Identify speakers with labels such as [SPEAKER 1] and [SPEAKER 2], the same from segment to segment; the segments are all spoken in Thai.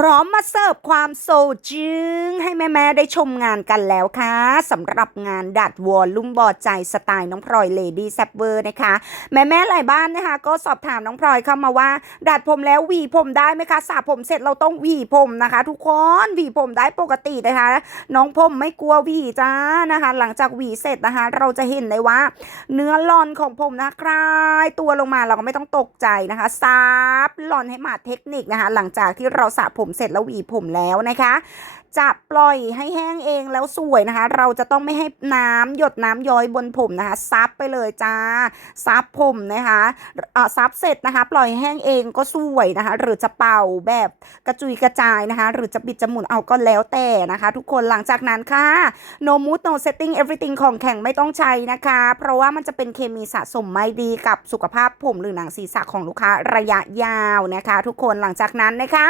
[SPEAKER 1] พร้อมมาเสิร์ฟความโซจึงให้แม่ ๆ ได้ชมงานกันแล้วค่ะสำหรับงานดัดวอลลุ่มบอดใจสไตล์น้องพลอยเลดี้แซบเวอร์นะคะ แม่ๆหลายบ้านนะคะ ก็สอบถามน้องพลอยเข้ามาว่า ดัดผมแล้วหวีผมได้ไหมคะสระผมเสร็จเราต้องหวีผมนะคะ ทุกคนหวีผมได้ปกตินะคะ น้องผมไม่กลัวหวีจ้านะคะ หลังจากหวีเสร็จนะคะ เราจะเห็นเลยว่า เนื้อลอนของผมนะคลายตัวลงมาเราก็ไม่ต้องตกใจนะคะซับลอนให้มาเทคนิคนะคะ หลังจากที่เราสระผมเสร็จแล้วหวีผมแล้วนะคะ จะปล่อยให้แห้งเองแล้วสวยนะคะ เราจะต้องไม่ให้น้ำหยดน้ำย้อยบนผมนะคะซับไปเลยจ้าซับผมนะคะเอ่อซับเสร็จนะคะ ปล่อยแห้งเองก็สวยนะคะ หรือจะเป่าแบบกระจุยกระจายนะคะ หรือจะบิดจมุนเอาก็แล้วแต่นะคะ ทุกคนหลังจากนั้นค่ะ no mood no setting everything ของแข็งไม่ต้องใช้นะคะ เพราะว่ามันจะเป็นเคมีสะสมไม่ดีกับสุขภาพผมหรือหนังศีรษะของลูกค้าระยะยาวนะคะ ทุกคนหลังจากนั้นนะคะ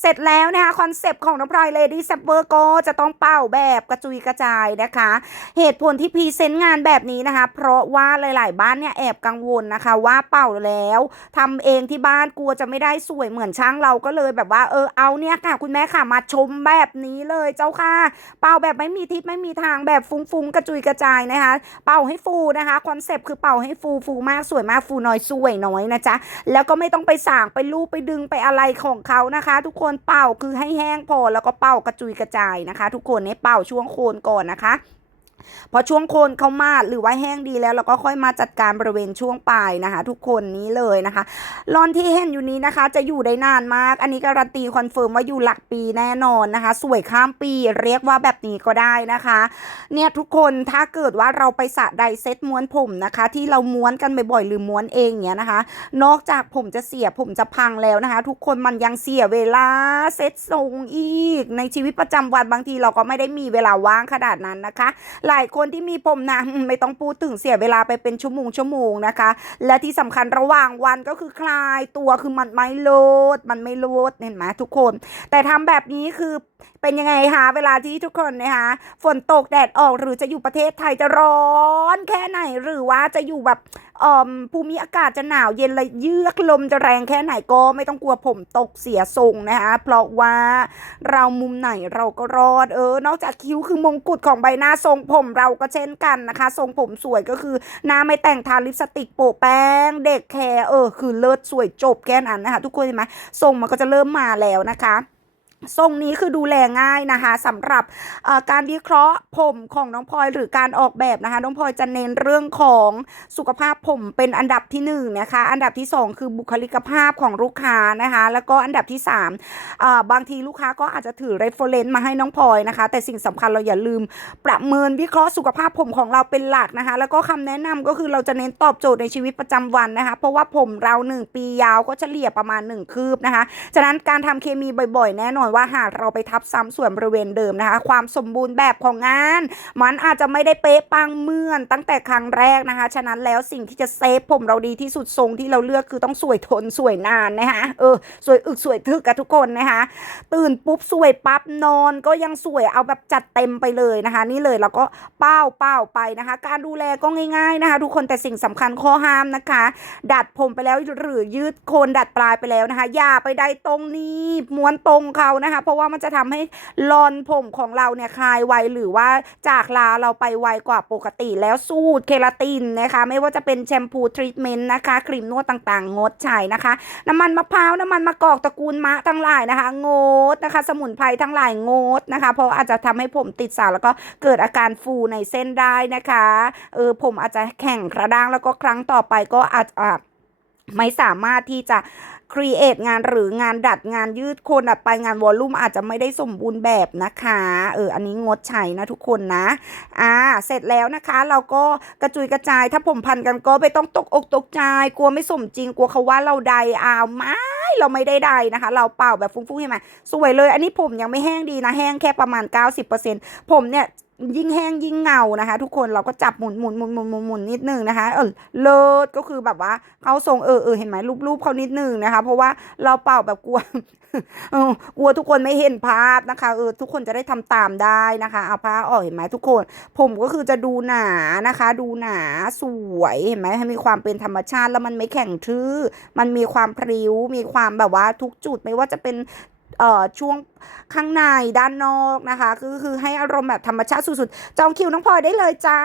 [SPEAKER 1] เสร็จแล้วนะคะคอนเซปต์ของน้องพลอยเลดี้แซบเบอร์ก็จะต้องเป่าแบบกระจุยกระจายนะคะ เหตุผลที่พรีเซนต์งานแบบนี้นะคะ เพราะว่าหลาย ๆ บ้านเนี่ยแอบกังวลนะคะ ว่าเป่าแล้วทำเองที่บ้านกลัวจะไม่ได้สวยเหมือนช่างเราก็เลยแบบว่าเออเอาเนี่ยค่ะ คุณแม่ค่ะมาชมแบบนี้เลยเจ้าค่ะ เป่าแบบไม่มีทิศไม่มีทางแบบฟุ้งๆกระจุยกระจายนะคะ เป่าให้ฟูนะคะคอนเซปต์คือเป่าให้ฟูฟูมากสวยมากฟูน้อยสวยน้อยนะจ๊ะแล้วก็ไม่ต้องไปสางไปลูบไปดึงไปอะไรของเขานะคะ ทุกคนเป่าคือให้แห้งพอแล้วก็เป่ากระจุยกระจายนะคะ ทุกคนให้เป่าช่วงโคนก่อนนะคะ พอช่วงโคนเขามาดหรือว่าแห้งดีแล้วเราก็ค่อยมาจัดการบริเวณช่วงปลายนะคะ ทุกคนนี้เลยนะคะลอนที่เห็นอยู่นี้นะคะ จะอยู่ได้นานมาก อันนี้การันตีคอนเฟิร์มว่าอยู่หลักปีแน่นอนนะคะ สวยข้ามปีเรียกว่าแบบนี้ก็ได้นะคะ เนี่ยทุกคนถ้าเกิดว่าเราไปสระใดเซ็ตม้วนผมนะคะ ที่เราม้วนกันบ่อยๆหรือม้วนเองเนี่ยนะคะ นอกจากผมจะเสียผมจะพังแล้วนะคะ ทุกคนมันยังเสียเวลาเซ็ตทรงอีก ในชีวิตประจำวันบางทีเราก็ไม่ได้มีเวลาว่างขนาดนั้นนะคะหลายคนที่มีผมนะไม่ต้องพูดถึงเสียเวลาไปเป็นชั่วโมงชั่วโมงนะคะ และที่สำคัญระหว่างวันก็คือคลายตัวคือมันไม่โลด มันไม่โลดเห็นไหมทุกคน แต่ทำแบบนี้คือเป็นยังไงคะเวลาที่ทุกคนนะคะฝนตกแดดออกหรือจะอยู่ประเทศไทยจะร้อนแค่ไหนหรือว่าจะอยู่แบบภูมิอากาศจะหนาวเย็นเลยเยือกลมจะแรงแค่ไหนก็ไม่ต้องกลัวผมตกเสียทรงนะคะเพราะว่าเรามุมไหนเราก็รอดเออ นอกจากคิ้วคือมงกุฎของใบหน้าทรงผมเราก็เช่นกันนะคะ ทรงผมสวยก็คือหน้าไม่แต่งทาลิปสติกโปะแป้ง เด็กแคร์เออ คือเลิศสวยจบแค่นั้นนะคะ ทุกคนเห็นไหมทรงมันก็จะเริ่มมาแล้วนะคะ ทรงนี้คือดูแลง่ายนะคะสำหรับการวิเคราะห์ผมของน้องพลอยหรือการออกแบบนะคะน้องพลอยจะเน้นเรื่องของสุขภาพผมเป็นอันดับที่หนึ่งนะคะอันดับที่สองคือบุคลิกภาพของลูกค้านะคะแล้วก็อันดับที่สามบางทีลูกค้าก็อาจจะถือ reference มาให้น้องพลอยนะคะ แต่สิ่งสำคัญเราอย่าลืมประเมินวิเคราะห์สุขภาพผมของเราเป็นหลักนะคะ แล้วก็คำแนะนำก็คือเราจะเน้นตอบโจทย์ในชีวิตประจำวันนะคะ เพราะว่าผมเรา 1 ปียาวก็เฉลี่ยประมาณ 1 คืบนะคะฉะนั้นการทำเคมีบ่อยๆ แน่นอนว่าหากเราไปทับซ้ำส่วนบริเวณเดิมนะคะ ความสมบูรณ์แบบของงาน มันอาจจะไม่ได้เป๊ะปังเมื่อนตั้งแต่ครั้งแรกนะคะ ฉะนั้นแล้วสิ่งที่จะเซฟผมเราดีที่สุดทรงที่เราเลือกคือต้องสวยทนสวยนานนะคะเออสวยอึกสวยทึกกับทุกคนนะคะ ตื่นปุ๊บสวยปั๊บนอนก็ยังสวยเอาแบบจัดเต็มไปเลยนะคะ นี่เลยเราก็เป้าเป้าไปนะคะ การดูแลก็ง่ายๆนะคะ ทุกคนแต่สิ่งสำคัญข้อห้ามนะคะ ดัดผมไปแล้วหรือยืดโคนดัดปลายไปแล้วนะคะ อย่าไปได้ตรงนี้ม้วนตรงเขานะคะ เพราะว่ามันจะทำให้ลอนผมของเราเนี่ยคลายไวหรือว่าจากลาเราไปไวกว่าปกติ แล้วสูตรเคลาตินนะคะ ไม่ว่าจะเป็นแชมพูทรีทเมนต์นะคะครีมนวดต่างๆ งดใช้นะคะ น้ำมันมะพร้าวน้ำมันมะกอกตระกูลมะทั้งหลายนะคะ งดนะคะ สมุนไพรทั้งหลายงดนะคะ เพราะอาจจะทำให้ผมติดสารแล้วก็เกิดอาการฟูในเส้นได้นะคะเออผมอาจจะแข็งกระด้างแล้วก็ครั้งต่อไปก็อาจจะ ไม่สามารถที่จะครีเอทงานหรืองานดัดงานยืดโคนดัดไปลายงานวอลลุ่มอาจจะไม่ได้สมบูรณ์แบบนะคะ เอออันนี้งดใช้นะทุกคนนะอ่าเสร็จแล้วนะคะ เราก็กระจุยกระจายถ้าผมพันกันก็ไม่ต้องตกอกตกใจกลัวไม่สมจริงกลัวเขาว่าเราใดอ้าวไม่เราไม่ได้ใดนะคะ เราเป่าแบบฟุ้งๆใช่ไหมสวยเลย อันนี้ผมยังไม่แห้งดีนะแห้งแค่ประมาณ 90%ผมเนี่ย ยิ่งแห้งยิ่งเงานะคะ ทุกคนเราก็จับหมุนหมุนหมุนหมุนหมุนหมุนนิดนึงนะคะ เออเลิศก็คือแบบว่าเขาทรงเออเออเห็นไหมรูปๆเขานิดนึงนะคะ เพราะว่าเราเป่าแบบกลัวกลัวทุกคนไม่เห็นภาพนะคะเออทุกคนจะได้ทำตามได้นะคะเอาผ้าออกเห็นไหมทุกคน ผมก็คือจะดูหนานะคะ ดูหนาสวยเห็นไหมให้มีความเป็นธรรมชาติแล้วมันไม่แข็งทื่อมันมีความพริ้วมีความแบบว่าทุกจุดไม่ว่าจะเป็น เอ่อช่วงข้างในด้านนอกนะคะคือคือให้อารมณ์แบบธรรมชาติสุดๆ จองคิวน้องพลอยได้เลยจ้า